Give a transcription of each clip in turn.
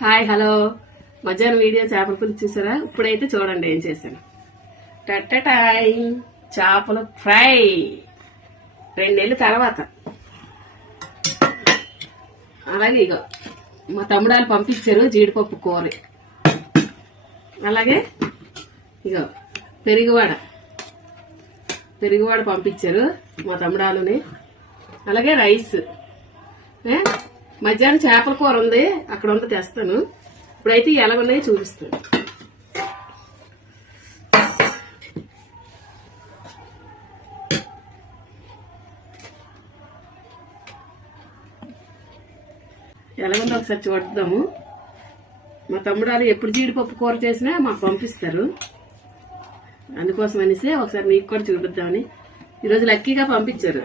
Hi hello. మధ్యాహ్నం video చేపల పులుసు చూసారా? ఇప్పుడైతే చూడండి ఏం చేశాను. టట్టటాయ్ చేపల ఫ్రై. రెండేళ్ళ తర్వాత. అలాగే ఇగో మా తమ్ముడాలు పంపించారు జీడిపప్పు కూర. అలాగే ఇగో పెరుగువాడ. పెరుగువాడ పంపించారు మా తమ్ముడాలుని. అలాగే రైస్. మధ్యాహ్నం చేపల కూర ఉంది అక్కడ ఉంది తెస్తాను. ఇప్పుడైతే ఎలా ఉన్నాయి చూపిస్తాను. ఎలాగుందో ఒకసారి చూద్దాము. మా తమ్ముడాలు ఎప్పుడు జీడిపప్పు కూర చేసినా మాకు పంపిస్తారు. అందుకోసం అనేసి ఒకసారి మీకు కూడా చూపిద్దామని. ఈరోజు లక్కీగా పంపించారు.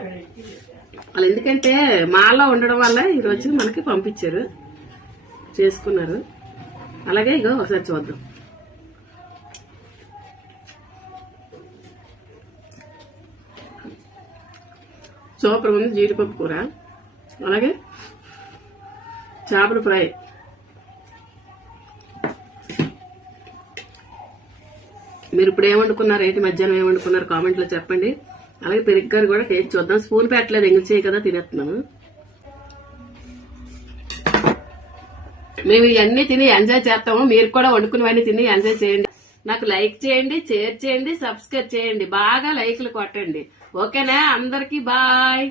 వాళ్ళు ఎందుకంటే మాలో ఉండడం వల్ల ఈరోజు మనకి పంపించారు. చేసుకున్నారు. అలాగే ఇగో ఒకసారి చూద్దాం. సూపర్ ఉంది జీడిపప్పు కూర. అలాగే చేపల ఫ్రై. మీరు ఇప్పుడు ఏమనుకున్నారు ఏంటి మధ్యాహ్నం ఏమనుకున్నారు కామెంట్లో చెప్పండి. అలాగే పెరిగ్గారు కూడా టేస్ట్ చూద్దాం. స్పూన్ పెట్టలేదు ఎంగిల్ చేయి కదా తినేస్తున్నాను. మేము ఇవన్నీ తిని ఎంజాయ్ చేస్తాము. మీరు కూడా వండుకునేవన్నీ తిని ఎంజాయ్ చేయండి. నాకు లైక్ చేయండి షేర్ చేయండి సబ్స్క్రైబ్ చేయండి. బాగా లైక్లు కొట్టండి. ఓకేనా? అందరికీ బాయ్.